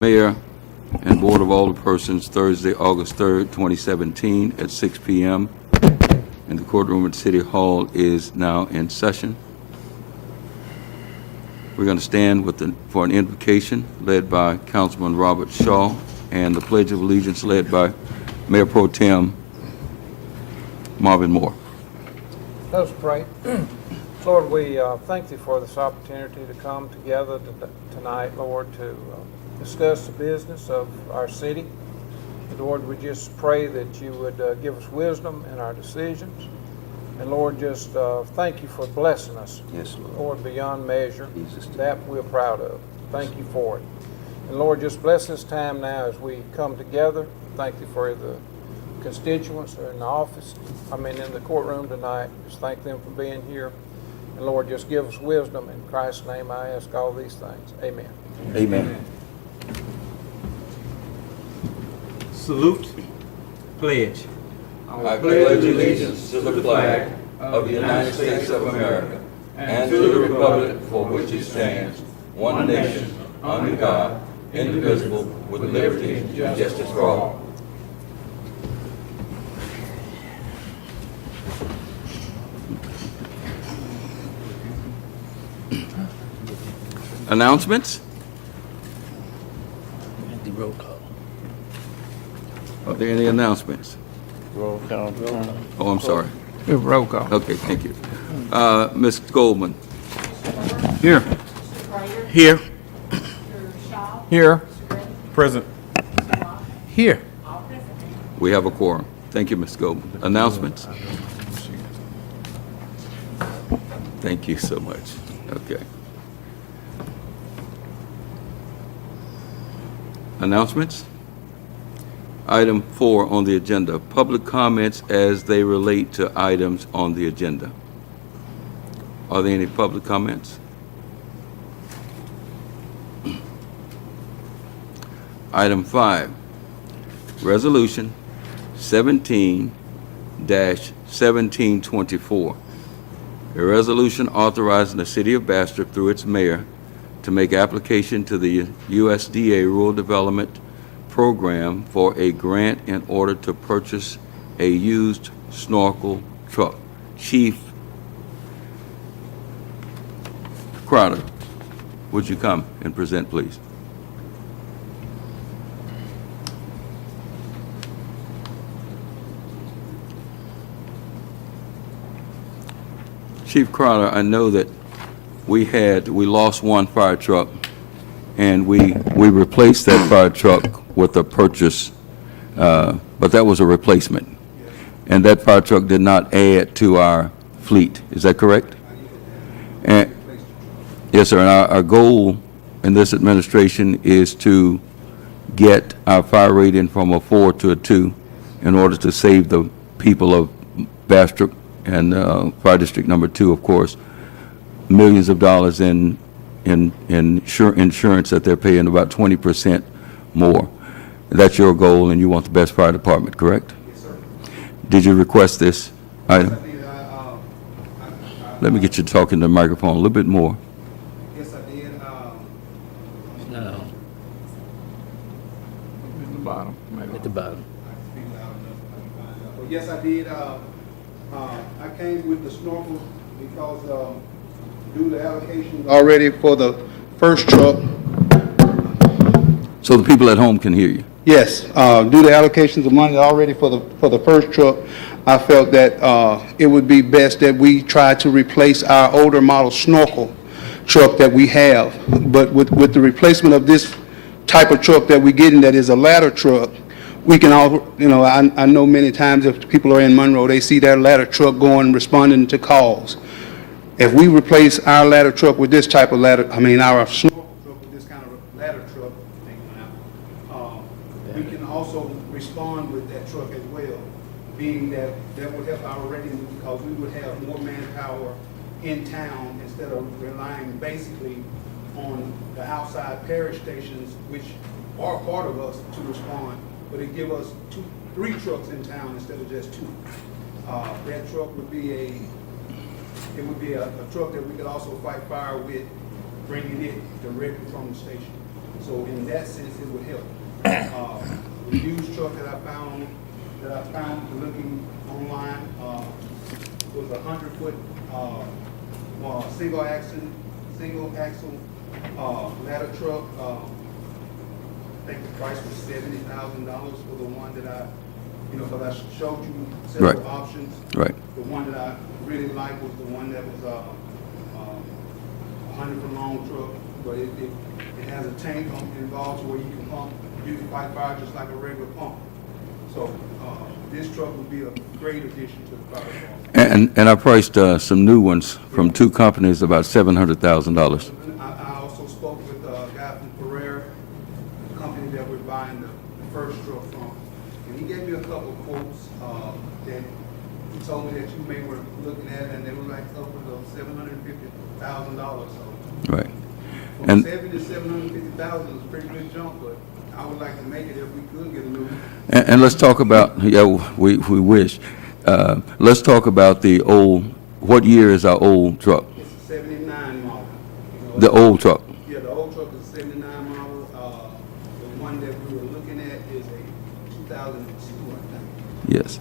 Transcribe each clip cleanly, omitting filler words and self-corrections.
Mayor and Board of Alderpersons Thursday, August 3rd, 2017 at 6 p.m. And the courtroom at City Hall is now in session. We're going to stand for an invocation led by Councilman Robert Shaw and the Pledge of Allegiance led by Mayor Pro Tem Marvin Moore. Let us pray. Lord, we thank you for this opportunity to come together tonight, Lord, to discuss the business of our city. Lord, we just pray that you would give us wisdom in our decisions. And Lord, just thank you for blessing us. Yes, Lord. Lord, beyond measure. Jesus. That we're proud of. Thank you for it. And Lord, just bless this time now as we come together. Thank you for the constituents that are in the office, in the courtroom tonight. Just thank them for being here. And Lord, just give us wisdom. In Christ's name I ask all these things. Amen. Amen. Salute. Pledge. I pledge allegiance to the flag of the United States of America and to the republic for which it stands, one nation, under God, indivisible, with liberty and justice for all. Announcements? The roll call. Are there any announcements? Roll call. Oh, I'm sorry. Roll call. Okay, thank you. Ms. Goldman? Here. Here. Here. Present. Here. We have a quorum. Thank you, Ms. Goldman. Announcements? Thank you so much. Okay. Announcements? Item 4 on the agenda, public comments as they relate to items on the agenda. Are there any public comments? Item 5, Resolution 17-1724. A resolution authorizing the City of Bastrop through its mayor to make application to the USDA Rural Development Program for a grant in order to purchase a used snorkel truck. Chief Crowder, would you come and present, please? Chief Crowder, I know that we lost one fire truck, and we replaced that fire truck with a purchase, but that was a replacement. And that fire truck did not add to our fleet. Is that correct? And, yes, sir. And our goal in this administration is to get our fire rating from a 4 to a 2 in order to save the people of Bastrop and Fire District Number 2, of course, millions of dollars in insurance that they're paying, about 20% more. That's your goal, and you want the best fire department, correct? Yes, sir. Did you request this item? Yes, I did. Let me get you talking to the microphone a little bit more. Yes, I did. No. At the bottom. At the bottom. Well, yes, I did. I came with the snorkel because due to allocations already for the first truck. So the people at home can hear you. Yes, due to allocations of money already for the first truck, I felt that it would be best that we try to replace our older model snorkel truck that we have. But with the replacement of this type of truck that we're getting, that is a ladder truck, we can all, I know many times if people are in Monroe, they see their ladder truck going, responding to calls. If we replace our ladder truck with this type of ladder, our snorkel truck with this kind of ladder truck, we can also respond with that truck as well, being that would help our rating because we would have more manpower in town instead of relying basically on the outside parish stations, which are part of us to respond, but it give us 3 trucks in town instead of just 2. That truck would be a truck that we could also fight fire with, bringing it directly from the station. So in that sense, it would help. The used truck that I found looking online, was a 100-foot, single axle, ladder truck. I think the price was $70,000 for the one that because I showed you several Right. options. Right. The one that I really liked was the one that was, 100-foot long truck, but it has a tank involved where you can pump, you can fight fire just like a regular pump. So, this truck would be a great addition to the fire department. And I priced some new ones from two companies, about $700,000. I also spoke with a guy from Ferrer, the company that we're buying the first truck from, and he gave me a couple of quotes, that he told me that you may were looking at, and they were like upwards of $750,000, so. Right. From And- 70 to 750,000 is a pretty good jump, but I would like to make it if we could get a new one. And let's talk about, yeah, we wish. Let's talk about the old, what year is our old truck? It's a 79 model. The old truck? Yeah, the old truck is 79 model. The one that we were looking at is a 2002, I think. Yes.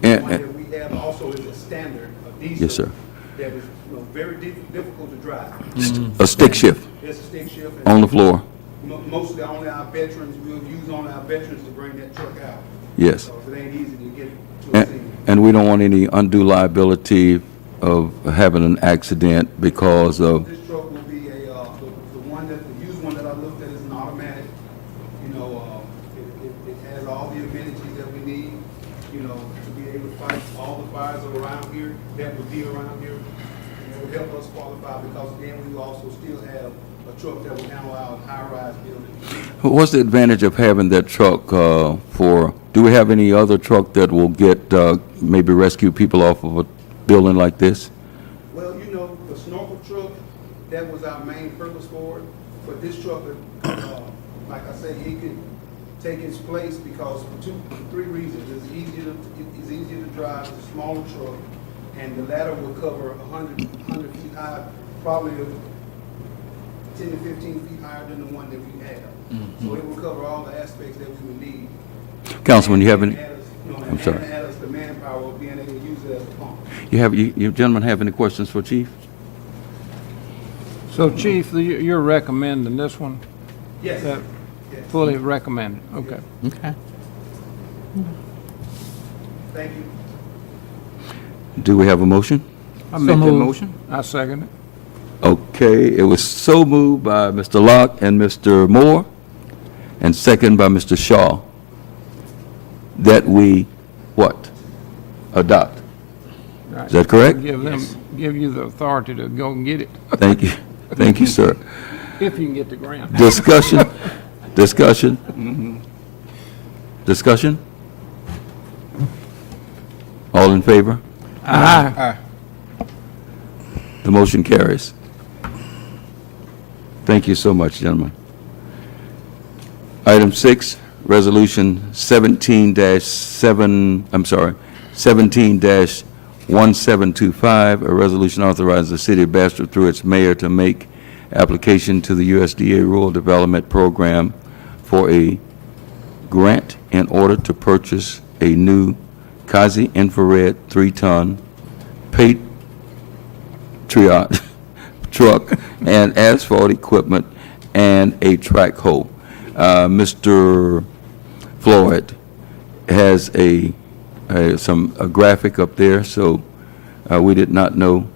The And- one that we have also is a standard, a diesel. Yes, sir. That is, very difficult to drive. A stick shift It's a stick shift. and on the floor? Mostly only our veterans, we'll use only our veterans to bring that truck out. Yes. So it ain't easy to get to a scene. And we don't want any undue liability of having an accident because of, This truck will be the one that, the used one that I looked at is an automatic. It has all the amenities that we need, to be able to fight all the fires around here, that would be around here. And it would help us qualify because then we will also still have a truck that will handle our high-rise buildings. what's the advantage of having that truck do we have any other truck that will get, maybe rescue people off of a building like this? Well, the snorkel truck, that was our main purpose for it. But this truck, like I said, it could take its place because for three reasons. It's easier to drive, it's a smaller truck, and the ladder will cover 100 feet high, probably 10 to 15 feet higher than the one that we have. So it will cover all the aspects that we would need. Councilman, you have any? And add us, I'm sorry. And add us the manpower of being able to use it as a pump. You gentlemen have any questions for Chief? So Chief, you're recommending this one? Yes. That Yes. fully recommended, okay. Okay. Thank you. Do we have a motion? I make that moved. motion. I second it. Okay, it was so moved by Mr. Locke and Mr. Moore, and second by Mr. Shaw, that we, what? Adopt. Right. Is that correct? Give you the authority to go and get it, Thank you. Thank you, sir. if you can get the grant. Discussion? Discussion? Discussion? All in favor? Aye. The motion carries. Thank you so much, gentlemen. Item 6, Resolution 17-1725, a resolution authorizing the City of Bastrop through its mayor to make application to the USDA Rural Development Program for a grant in order to purchase a new quasi-infrared 3-ton Patriot truck and asphalt equipment and a track hoe. Mr. Floyd has a graphic up there, so we did not know.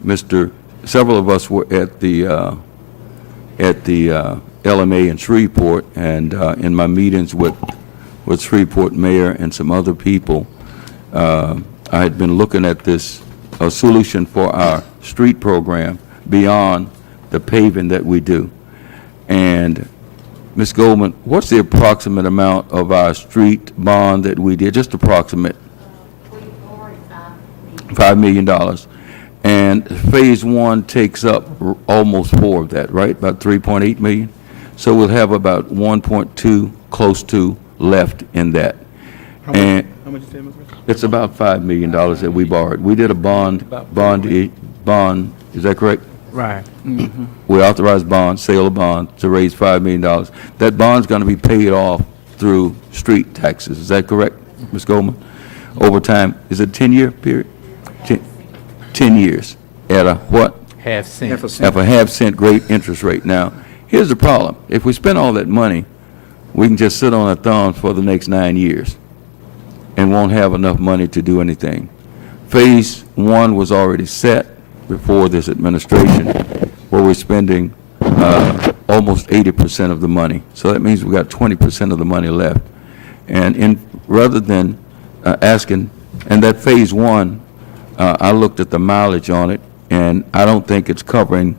Several of us were at the LMA in Shreveport, and in my meetings with Shreveport Mayor and some other people, I had been looking at this, a solution for our street program beyond the paving that we do. And Ms. Goldman, what's the approximate amount of our street bond that we did, just approximate? $5 million. And Phase 1 takes up almost 4 of that, right? About 3.8 million? So we'll have about 1.2, close to, left in that. And How much you say, Mr. Richards? it's about $5 million that we borrowed. We did a bond, is that correct? Right. We authorized bonds, sale of bonds, to raise $5 million. That bond's going to be paid off through street taxes. Is that correct, Ms. Goldman? Over time, is it a 10-year period? 10 years at a what? Half cent. At a half-cent great interest rate. Now, here's the problem. If we spend all that money, we can just sit on our thumbs for the next 9 years and won't have enough money to do anything. Phase 1 was already set before this administration, where we're spending almost 80% of the money. So that means we've got 20% of the money left. And rather than asking, and that Phase 1, I looked at the mileage on it, and I don't think it's covering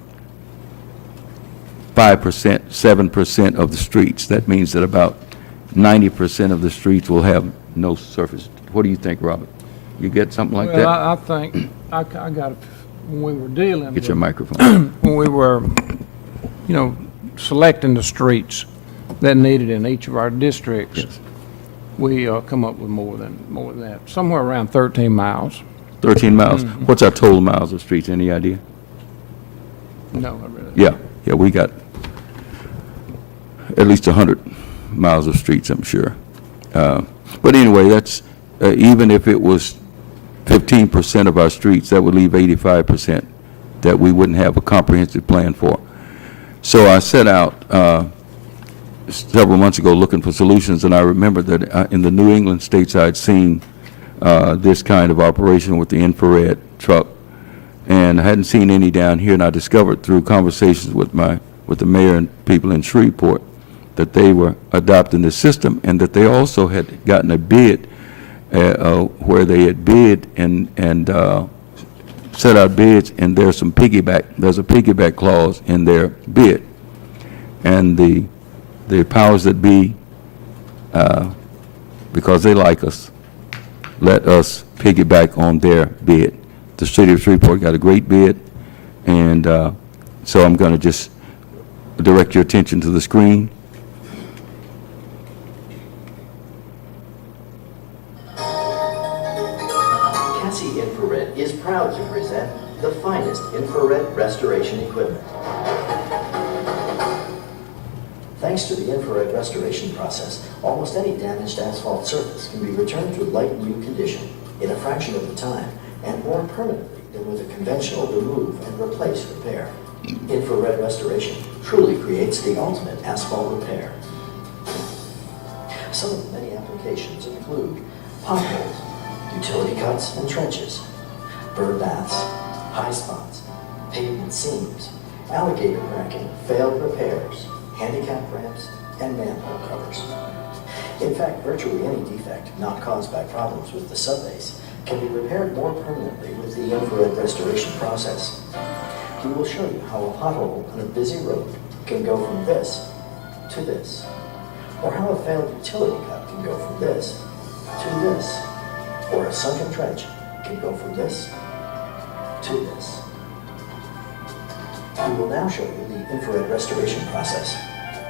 5%, 7% of the streets. That means that about 90% of the streets will have no surface. What do you think, Robert? You get something like Well, that? I think, I got it, when we were dealing Get your with, microphone. when we were, selecting the streets that needed in each of our districts, Yes. we come up with more than that, somewhere around 13 miles. 13 miles. What's our total miles of streets? Any idea? No, I really. Yeah, we got at least 100 miles of streets, I'm sure. But anyway, that's, even if it was 15% of our streets, that would leave 85% that we wouldn't have a comprehensive plan for. So I set out several months ago looking for solutions, and I remember that in the New England states I'd seen this kind of operation with the infrared truck, and I hadn't seen any down here, and I discovered through conversations with the mayor and people in Shreveport that they were adopting the system, and that they also had gotten a bid where they had bid and set out bids, and there's a piggyback clause in their bid. And the powers that be, because they like us, let us piggyback on their bid. The city of Shreveport got a great bid, and so I'm going to just direct your attention to the screen. Cassie Infrared is proud to present the finest infrared restoration equipment. Thanks to the infrared restoration process, almost any damaged asphalt surface can be returned to light new condition in a fraction of the time and more permanently than with a conventional remove and replace repair. Infrared restoration truly creates the ultimate asphalt repair. Some of the many applications include potholes, utility cuts and trenches, bird baths, high spots, pavement seams, alligator cracking, failed repairs, handicap ramps, and manhole covers. In fact, virtually any defect not caused by problems with the subbase can be repaired more permanently with the infrared restoration process. We will show you how a pothole on a busy road can go from this to this, or how a failed utility cut can go from this to this, or a sunken trench can go from this to this. We will now show you the infrared restoration process.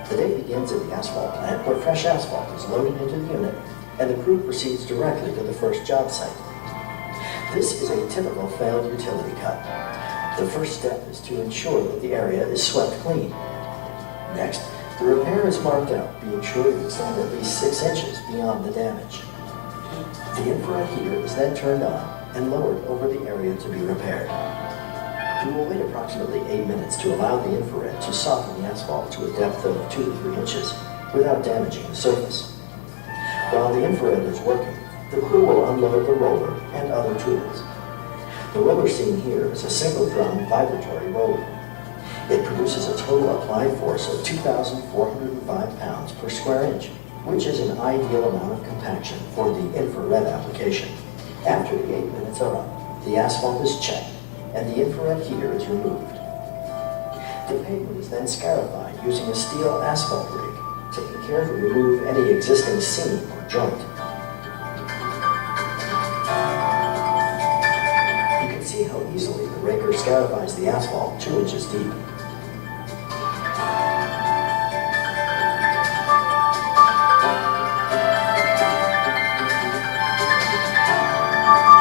The day begins at the asphalt plant where fresh asphalt is loaded into the unit and the crew proceeds directly to the first job site. This is a typical failed utility cut. The first step is to ensure that the area is swept clean. Next, the repair is marked out, being sure to extend at least 6 inches beyond the damage. The infrared heater is then turned on and lowered over the area to be repaired. We will wait approximately 8 minutes to allow the infrared to soften the asphalt to a depth of 2 to 3 inches without damaging the surface. While the infrared is working, the crew will unload the roller and other tools. The roller seen here is a single drum vibratory roller. It produces a total applied force of 2,405 pounds per square inch, which is an ideal amount of compaction for the infrared application. After the 8 minutes are up, the asphalt is checked and the infrared heater is removed. The pavement is then scarified using a steel asphalt rig, taking care to remove any existing seam or joint. You can see how easily the raker scarifies the asphalt 2 inches deep.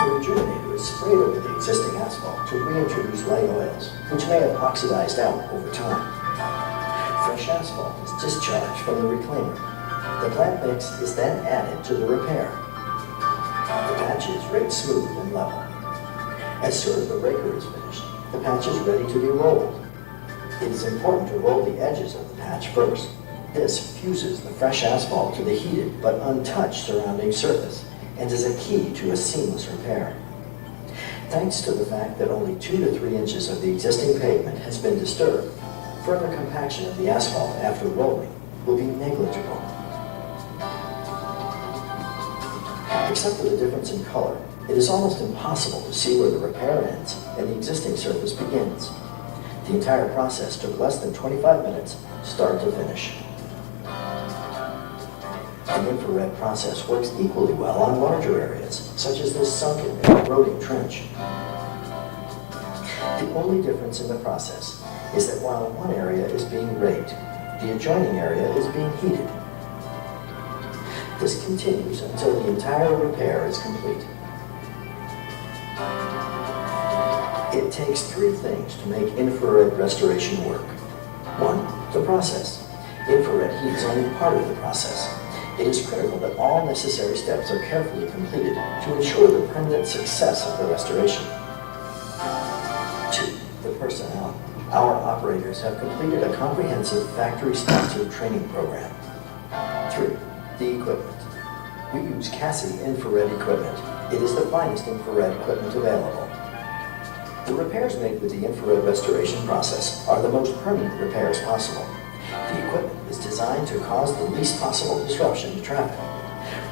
The rejuvenator is sprayed over the existing asphalt to reintroduce light oils, which may have oxidized out over time. Fresh asphalt is discharged from the reclaimer. The plant mix is then added to the repair. The patch is raked smooth and level. As soon as the breaker is finished, the patch is ready to be rolled. It is important to roll the edges of the patch first. This fuses the fresh asphalt to the heated but untouched surrounding surface and is a key to a seamless repair. Thanks to the fact that only 2 to 3 inches of the existing pavement has been disturbed, further compaction of the asphalt after rolling will be negligible. Except for the difference in color, it is almost impossible to see where the repair ends and the existing surface begins. The entire process took less than 25 minutes, start to finish. The infrared process works equally well on larger areas, such as this sunken and eroding trench. The only difference in the process is that while one area is being raked, the adjoining area is being heated. This continues until the entire repair is complete. It takes 3 things to make infrared restoration work. 1, the process. Infrared heat is only part of the process. It is critical that all necessary steps are carefully completed to ensure the permanent success of the restoration. 2, the personnel. Our operators have completed a comprehensive factory-sponsored training program. 3, the equipment. We use Cassie infrared equipment. It is the finest infrared equipment available. The repairs made with the infrared restoration process are the most permanent repairs possible. The equipment is designed to cause the least possible disruption to traffic.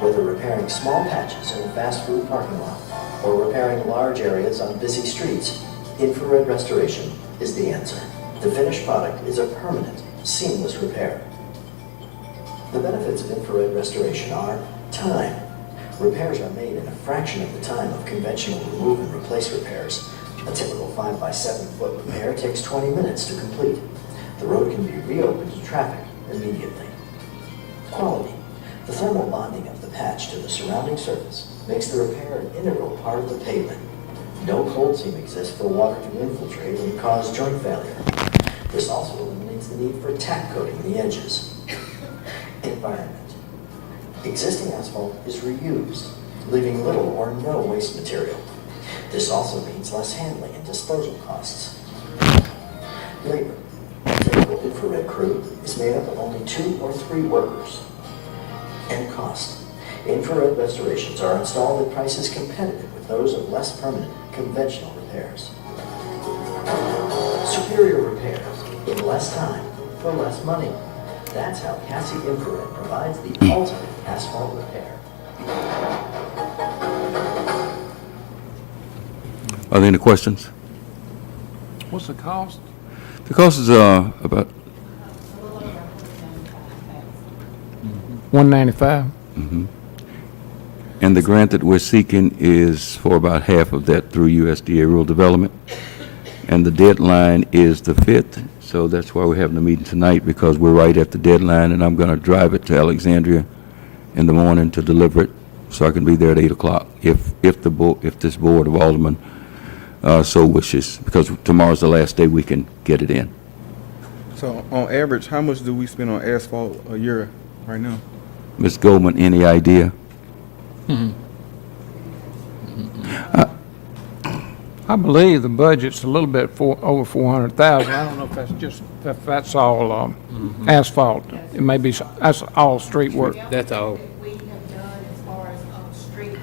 Whether repairing small patches in a fast food parking lot or repairing large areas on busy streets, infrared restoration is the answer. The finished product is a permanent, seamless repair. The benefits of infrared restoration are time. Repairs are made in a fraction of the time of conventional remove and replace repairs. A typical 5 by 7 foot repair takes 20 minutes to complete. The road can be reopened to traffic immediately. Quality. The thermal bonding of the patch to the surrounding surface makes the repair an integral part of the pavement. No cold seam exists for water to infiltrate and cause joint failure. This also eliminates the need for tack coating the edges. Environment. Existing asphalt is reused, leaving little or no waste material. This also means less handling and disposal costs. Labor. A typical infrared crew is made up of only 2 or 3 workers. And cost. Infrared restorations are installed at prices competitive with those of less permanent, conventional repairs. Superior repairs in less time for less money. That's how Cassie Infrared provides the ultimate asphalt repair. Are there any questions? What's the cost? The cost is about, $195. and the grant that we're seeking is for about half of that through USDA Rural Development. And the deadline is the 5th, so that's why we're having a meeting tonight, because we're right at the deadline, and I'm going to drive it to Alexandria in the morning to deliver it, so I can be there at 8 o'clock, if this Board of Aldermen so wishes, because tomorrow's the last day we can get it in. So on average, how much do we spend on asphalt a year right now? Ms. Goldman, any idea? I believe the budget's a little bit over 400,000. I don't know if that's all asphalt. It may be, that's all street work. That's all. That we have done as far as on streets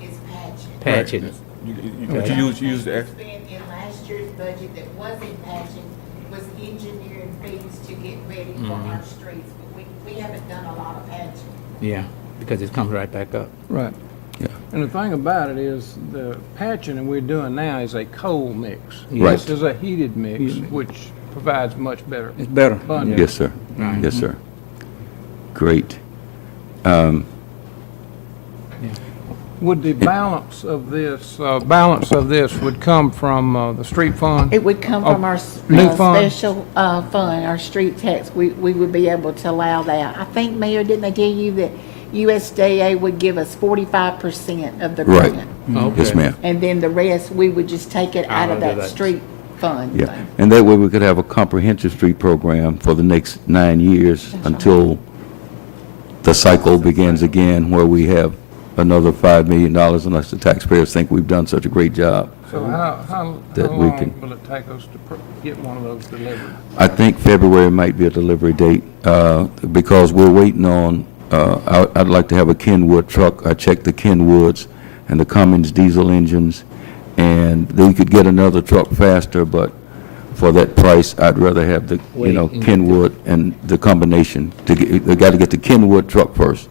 is patching. Patching. You use the Spent in last year's budget that wasn't patching was engineering fees to get ready for our streets. But we haven't done a lot of patching. Yeah, because it comes right back up. Right. Yeah. And the thing about it is, the patching that we're doing now is a cold mix. Right. This is a heated mix, Heated. which provides much better. It's better. Bonding. Yes, sir. Right. Yes, sir. Great. Would the balance of this would come from the street fund? It would come from our New fund? special fund, our street tax. We would be able to allow that. I think, Mayor, didn't they tell you that USDA would give us 45% of the Right. grant? Okay. Yes, ma'am. And then the rest, we would just take it out of that street fund. Yeah, and that way we could have a comprehensive street program for the next 9 years until the cycle begins again, where we have another $5 million, unless the taxpayers think we've done such a great job. So how That we long can- will it take us to get one of those delivered? I think February might be a delivery date, because we're waiting on, I'd like to have a Kenwood truck. I checked the Kenwoods and the Cummins diesel engines, and we could get another truck faster, but for that price, I'd rather have the, Kenwood and the combination. They got to get the Kenwood truck first.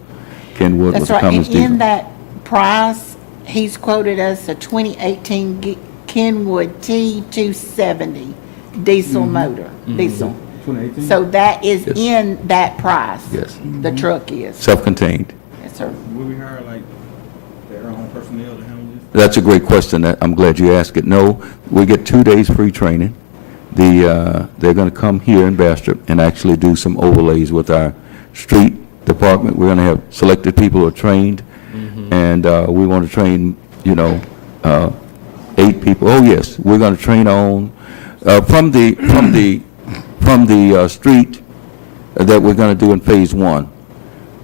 Kenwood with That's the right, Cummins and in diesel. that price, he's quoted us a 2018 Kenwood T270 diesel motor, diesel. 2018? So that is Yes. in that price. Yes. The truck is. Self-contained. Yes, sir. Will we hire like their own personnel to handle this? That's a great question. I'm glad you asked it. No, we get 2 days free training. They're going to come here in Bastrop and actually do some overlays with our street department. We're going to have selected people who are trained, and we want to train, 8 people. Oh, yes, we're going to train on, from the street that we're going to do in Phase 1.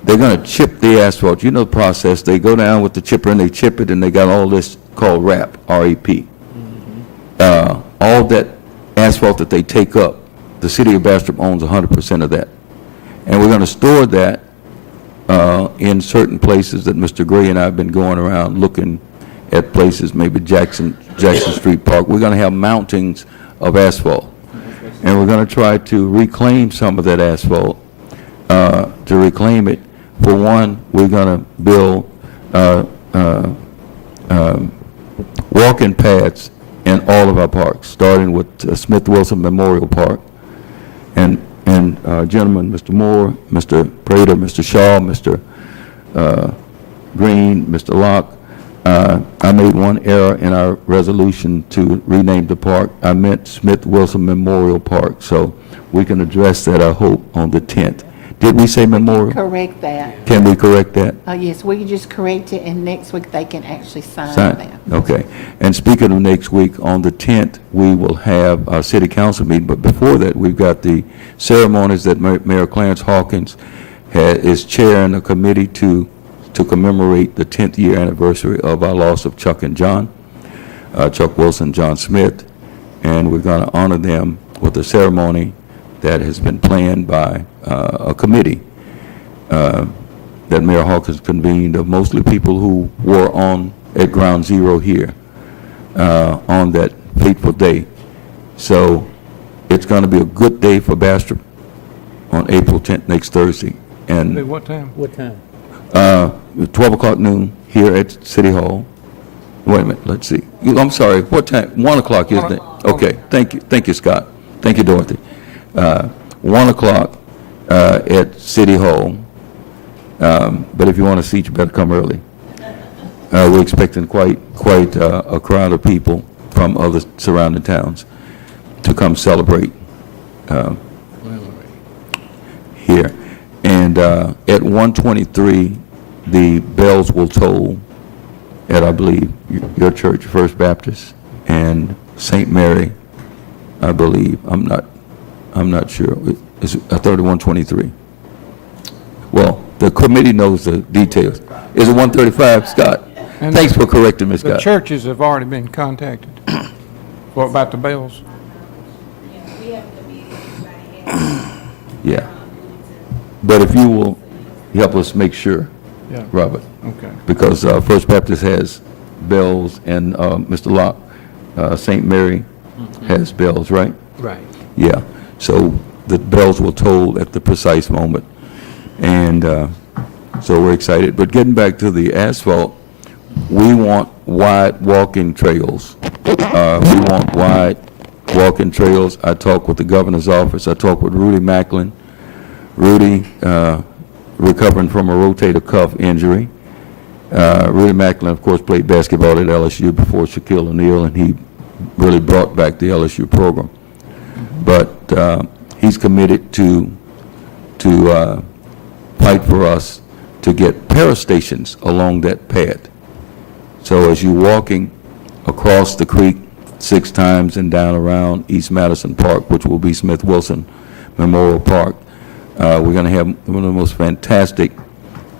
They're going to chip the asphalt. You know the process. They go down with the chipper and they chip it, and they got all this called RAP, R-A-P. All that asphalt that they take up, the city of Bastrop owns 100% of that. And we're going to store that in certain places that Mr. Gray and I have been going around looking at places, maybe Jackson Street Park. We're going to have mountings of asphalt. And we're going to try to reclaim some of that asphalt. To reclaim it, for one, we're going to build walking paths in all of our parks, starting with Smith Wilson Memorial Park. And gentlemen, Mr. Moore, Mr. Prater, Mr. Shaw, Mr. Green, Mr. Locke, I made one error in our resolution to rename the park. I meant Smith Wilson Memorial Park, so we can address that, I hope, on the 10th. Did we say memorial? Correct that. Can we correct that? Yes, we can just correct it, and next week they can actually sign Sign. that. Okay. And speaking of next week, on the 10th, we will have our city council meeting, but before that, we've got the ceremonies that Mayor Clarence Hawkins is chairing a committee to commemorate the 10th year anniversary of our loss of Chuck and John, Chuck Wilson, John Smith, and we're going to honor them with a ceremony that has been planned by a committee that Mayor Hawkins convened of mostly people who were at Ground Zero here on that fateful day. So it's going to be a good day for Bastrop on April 10th, next Thursday. And At what time? What time? 12 o'clock noon here at City Hall. Wait a minute, let's see. I'm sorry, what time? 1 o'clock, isn't it? Okay, thank you. Thank you, Scott. Thank you, Dorothy. 1 o'clock at City Hall. But if you want a seat, you better come early. We're expecting quite a crowd of people from other surrounding towns to come celebrate here. And at 1:23, the bells will toll at, I believe, your church, First Baptist, and St. Mary, I believe. I'm not sure. It's 31:23. Well, the committee knows the details. Is it 1:35, Scott? And Thanks for correcting me, The Scott. churches have already been contacted. What about the bells? Yeah. But if you will help us make sure, Yeah. Robert, Okay. because First Baptist has bells, and Mr. Locke, St. Mary has bells, right? Right. Yeah. So the bells will toll at the precise moment. And so we're excited. But getting back to the asphalt, we want wide walking trails. We want wide walking trails. I talked with the governor's office. I talked with Rudy Macklin. Rudy, recovering from a rotator cuff injury. Rudy Macklin, of course, played basketball at LSU before Shaquille O'Neal, and he really brought back the LSU program. But he's committed to fight for us to get parastations along that path. So as you're walking across the creek 6 times and down around East Madison Park, which will be Smith Wilson Memorial Park. We're going to have one of the most fantastic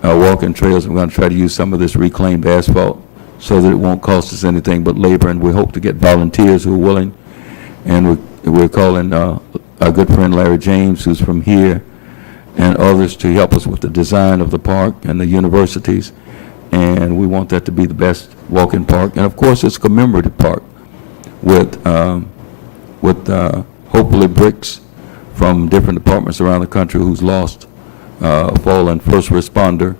walking trails. We're going to try to use some of this reclaimed asphalt so that it won't cost us anything but labor, and we hope to get volunteers who are willing. And we're calling our good friend Larry James, who's from here, and others to help us with the design of the park and the universities. And we want that to be the best walking park. And of course, it's a commemorative park with hopefully bricks from different departments around the country who's lost a fallen first responder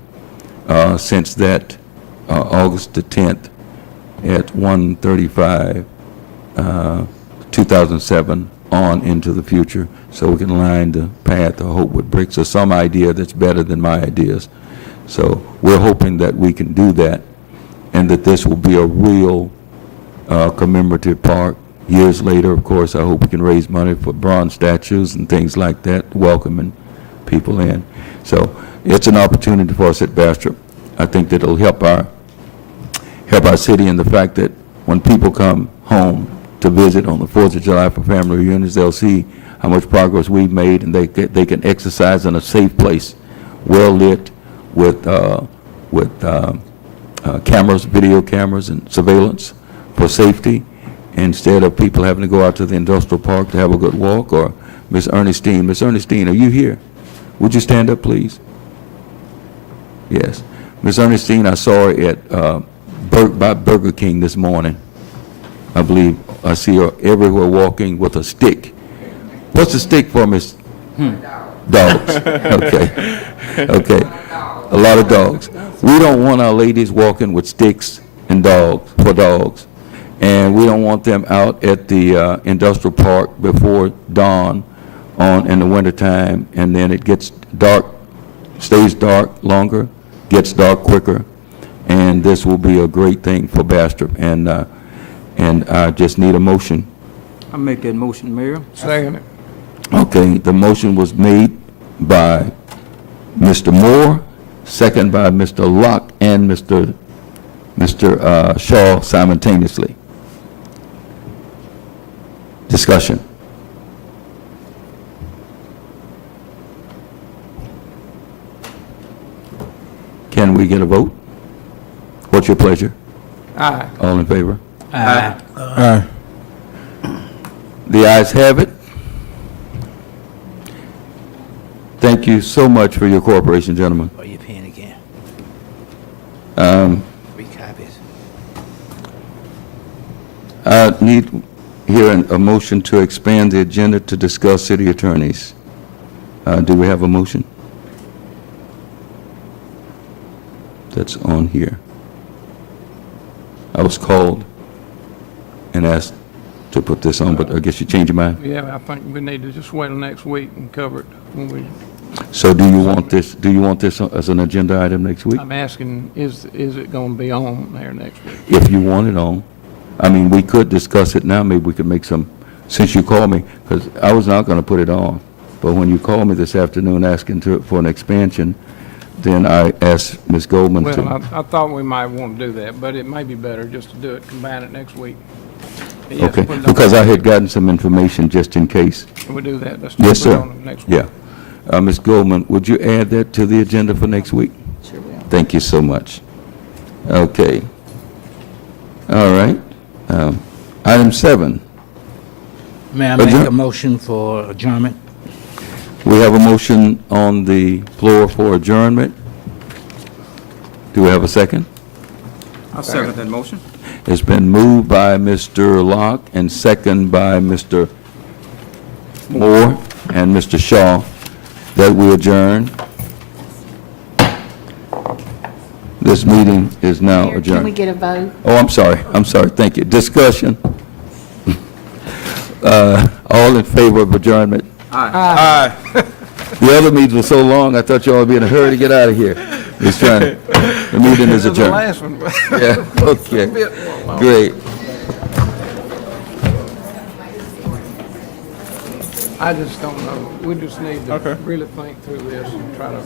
since that August the 10th at 1:35, 2007 on into the future, so we can line the path of hope with bricks, or some idea that's better than my ideas. So we're hoping that we can do that, and that this will be a real commemorative park. Years later, of course, I hope we can raise money for bronze statues and things like that, welcoming people in. So it's an opportunity for us at Bastrop. I think that it'll help our city in the fact that when people come home to visit on the 4th of July for family reunions, they'll see how much progress we've made, and they can exercise in a safe place, well lit, with cameras, video cameras, and surveillance for safety, instead of people having to go out to the industrial park to have a good walk. Or Miss Ernestine, are you here? Would you stand up, please? Yes. Miss Ernestine, I saw her at by Burger King this morning. I believe I see her everywhere walking with a stick. What's the stick for, Miss? Dogs. Okay. Okay. A lot of dogs. We don't want our ladies walking with sticks and dogs, for dogs. And we don't want them out at the industrial park before dawn in the wintertime, and then it gets dark, stays dark longer, gets dark quicker, and this will be a great thing for Bastrop. And I just need a motion. I make that motion, Mayor. Second it. Okay, the motion was made by Mr. Moore, second by Mr. Locke and Mr. Shaw simultaneously. Discussion. Can we get a vote? What's your pleasure? Aye. All in favor? Aye. Aye. The ayes have it. Thank you so much for your cooperation, gentlemen. Oh, you're paying again. 3 copies. I need here a motion to expand the agenda to discuss city attorneys. Do we have a motion? That's on here. I was called and asked to put this on, but I guess you changed your mind. Yeah, I think we need to just wait till next week and cover it when we, So do you want this as an agenda item next week? I'm asking, is it gonna be on there next week? If you want it on. I mean, we could discuss it now. Maybe we could make some, since you called me, because I was not going to put it on. But when you called me this afternoon asking for an expansion, then I asked Ms. Goldman to. Well, I thought we might want to do that, but it may be better just to do it, combine it next week. But yes, Okay, put it on. because I had gotten some information just in case. Can we do that? Let's Yes, put it sir. on next week. Yeah. Ms. Goldman, would you add that to the agenda for next week? Sure will. Thank you so much. Okay. All right. Item 7. May I make Adjourn- a motion for adjournment? We have a motion on the floor for adjournment. Do we have a second? I'll second that motion. It's been moved by Mr. Locke and second by Mr. Moore and Mr. Shaw that we adjourn. This meeting is now Mayor, adjourned. can we get a vote? Oh, I'm sorry, thank you. Discussion. All in favor of adjournment? Aye. The other meetings were so long, I thought y'all would be in a hurry to get out of here. Just trying to, the meeting is The adjourned. last one. Yeah, okay, great. I just don't know. We just need to Okay. really think through this and try to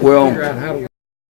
Well. figure out how to